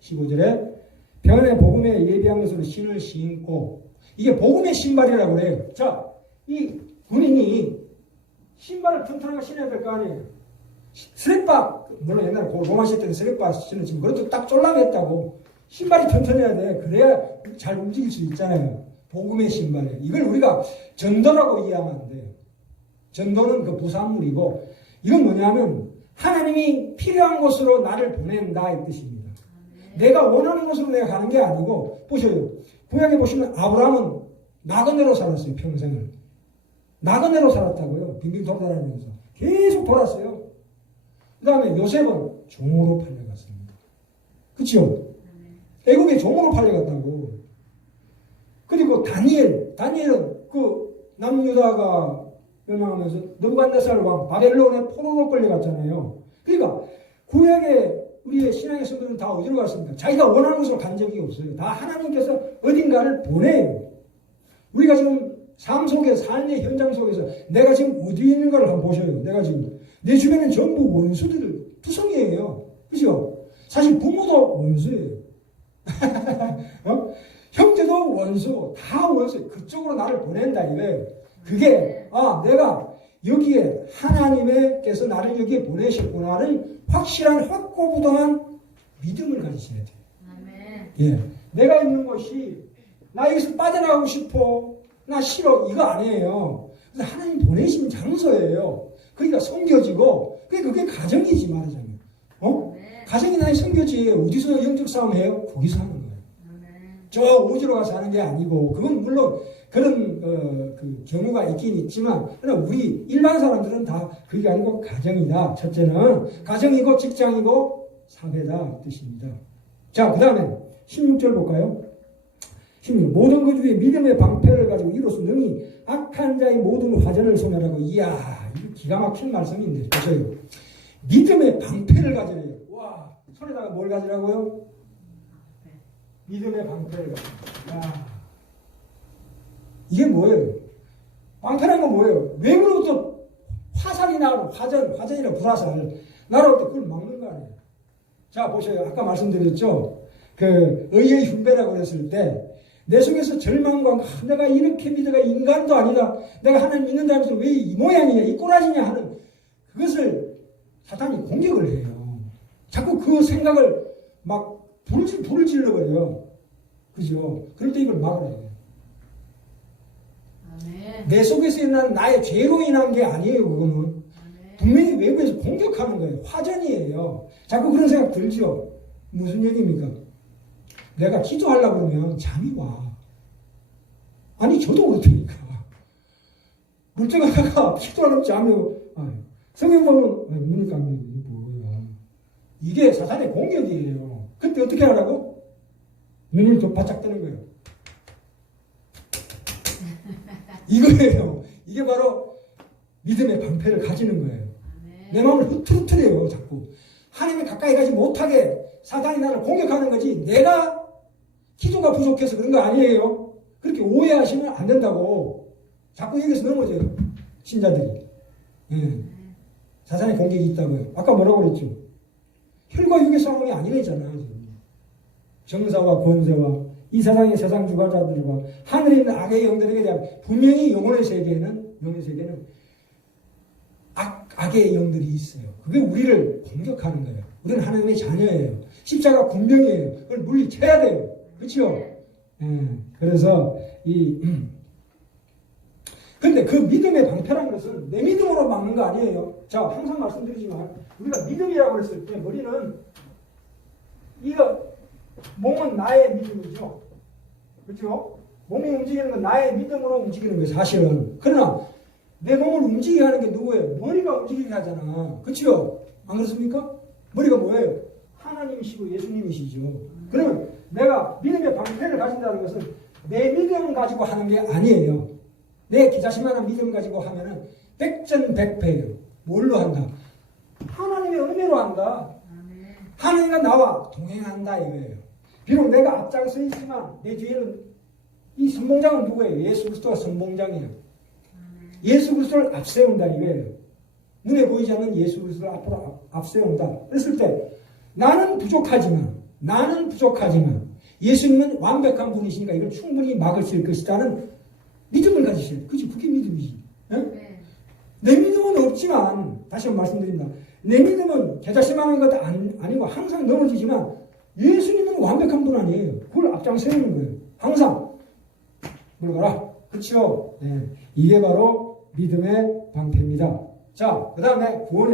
15절에 병원의 복음에 예비한 것으로 신을 신고 이게 복음의 신발이라고 그래요. 자, 이 군인이 신발을 튼튼하게 신어야 될 거 아니에요. 스랙박 물론 옛날에 고 로마 시대 때는 스랙박 신었지만 그것도 딱 쫄라겠다고 신발이 튼튼해야 돼. 그래야 잘 움직일 수 있잖아요. 복음의 신발이에요. 이걸 우리가 전도라고 이해하면 안 돼요. 전도는 그 부산물이고 이건 뭐냐면 하나님이 필요한 곳으로 나를 보낸다 이 뜻입니다. 내가 원하는 곳으로 내가 가는 게 아니고 보셔요. 구약에 보시면 아브라함은 나그네로 살았어요 평생을. 나그네로 살았다고요. 빙빙 돌아다니면서 계속 돌았어요. 그 다음에 요셉은 종으로 팔려갔습니다. 그쵸? 애국에 종으로 팔려갔다고. 그리고 다니엘, 다니엘은 그 남유다가 멸망하면서 느부갓네살 왕 바벨론에 포로로 끌려갔잖아요. 그러니까 구약의 우리의 신앙의 성도는 다 어디로 갔습니까? 자기가 원하는 곳으로 간 적이 없어요. 다 하나님께서 어딘가를 보내요. 우리가 지금 삶 속에 삶의 현장 속에서 내가 지금 어디에 있는가를 한번 보셔요. 내가 지금 내 주변엔 전부 원수들 투성이에요. 그죠? 사실 부모도 원수예요. 어? 형제도 원수, 다 원수. 그쪽으로 나를 보낸다 이거예요. 그게 아 내가 여기에 하나님께서 나를 여기에 보내셨구나를 확실한 확고부동한 믿음을 가지셔야 돼요. 아멘. 예, 내가 있는 곳이 나 여기서 빠져나가고 싶어, 나 싫어 이거 아니에요. 그래서 하나님 보내신 장소예요. 그러니까 섬겨지고 그게 그게 가정이지 말하자면, 어? 가정이 나의 섬겨지 어디서 영적 싸움 해요? 거기서 하는. 저 오지로 가서 하는 게 아니고 그건 물론 그런 어, 그 경우가 있긴 있지만 그러나 우리 일반 사람들은 다 그게 아니고 가정이다. 첫째는 가정이고 직장이고 사회다 이 뜻입니다. 자, 그 다음에 16절 볼까요? 16. 모든 것 중에 믿음의 방패를 가지고 이로써 능히 악한 자의 모든 화전을 소멸하고 이야 이거 기가 막힌 말씀인데 보세요. 믿음의 방패를 가지래요. 와 손에다가 뭘 가지라고요? 믿음의 방패를. 야 이게 뭐예요? 방패란 건 뭐예요? 외부로부터 화살이 나오는 화전, 화전이나 불화살 때 그걸 막는 거 아니에요? 자, 보세요. 아까 말씀드렸죠? 그, 의의 흉배라고 그랬을 때, 내 속에서 절망과, 아, 내가 이렇게 믿어가 인간도 아니다. 내가 하나님 믿는다면서 왜 이 모양이냐, 이 꼬라지냐 하는 그것을 사탄이 공격을 해요. 자꾸 그 생각을 막 불을, 불을 질러버려요. 그죠? 그럴 때 이걸 해요. 아멘. 내 속에서 일어난 나의 죄로 인한 게 아니에요, 그거는. 분명히 외부에서 공격하는 거예요. 화전이에요. 자꾸 그런 생각 들죠? 무슨 얘기입니까? 내가 기도하려고 그러면 잠이 와. 아니, 저도 그렇다니까. 물정하다가 기도하려면 잠이 와. 성경 보면, 게 뭐야. 이게 사탄의 공격이에요. 그때 어떻게 하라고? 눈을 좀 바짝 뜨는 거예요. 이거예요. 이게 바로 믿음의 방패를 가지는 거예요. 내 마음을 흐트러뜨려요, 자꾸. 하나님에 가까이 가지 못하게 사단이 나를 공격하는 거지. 내가 기도가 부족해서 그런 거 아니에요. 그렇게 오해하시면 안 된다고. 자꾸 여기서 넘어져요. 신자들이. 예. 사단의 공격이 있다고요. 아까 뭐라고 그랬죠? 혈과 육의 싸움이 아니래잖아요. 지금. 정사와 권세와 이 세상의 세상 주관자들과 하늘에 있는 악의 영들에게 대한 분명히 영혼의 세계에는 영의 세계는 악, 악의 영들이 있어요. 그게 우리를 공격하는 거예요. 우리는 하나님의 자녀예요. 십자가 군병이에요. 그걸 물리쳐야 돼요. 그렇죠? 예, 그래서 이 근데 그 믿음의 방패라는 것은 내 믿음으로 막는 거 아니에요. 자, 항상 말씀드리지만 우리가 믿음이라고 했을 때 머리는 이거 몸은 나의 믿음이죠. 그렇죠? 몸이 움직이는 건 나의 믿음으로 움직이는 거예요, 사실은. 그러나 내 몸을 움직이게 하는 게 누구예요? 머리가 움직이게 하잖아. 그렇죠? 안 그렇습니까? 머리가 뭐예요? 하나님이시고 예수님이시죠. 그러면 내가 믿음의 방패를 가진다는 것은 내 믿음 가지고 하는 게 아니에요. 내 기자신만한 믿음 가지고 하면은 백전백패예요. 뭘로 한다? 하나님의 은혜로 한다. 하나님과 나와 동행한다 이거예요. 비록 내가 앞장서 있지만 내 뒤에는 이 선봉장은 누구예요? 예수 그리스도가 선봉장이에요. 예수 그리스도를 앞세운다 이거예요. 눈에 보이지 않는 예수 그리스도를 앞으로 앞, 앞세운다. 그랬을 때 나는 부족하지만 나는 부족하지만 예수님은 완벽한 분이시니까 이걸 충분히 막으실 것이라는 돼. 그치? 그게 믿음이지. 예? 네. 내 믿음은 없지만 다시 한번 말씀드립니다. 내 믿음은 개자심하는 것도 안, 아니고 항상 넘어지지만 예수님은 완벽한 분 아니에요. 그걸 앞장서는 거예요. 항상 물어가라. 그렇죠? 네. 이게 바로 믿음의 방패입니다. 자, 그 다음에 구원의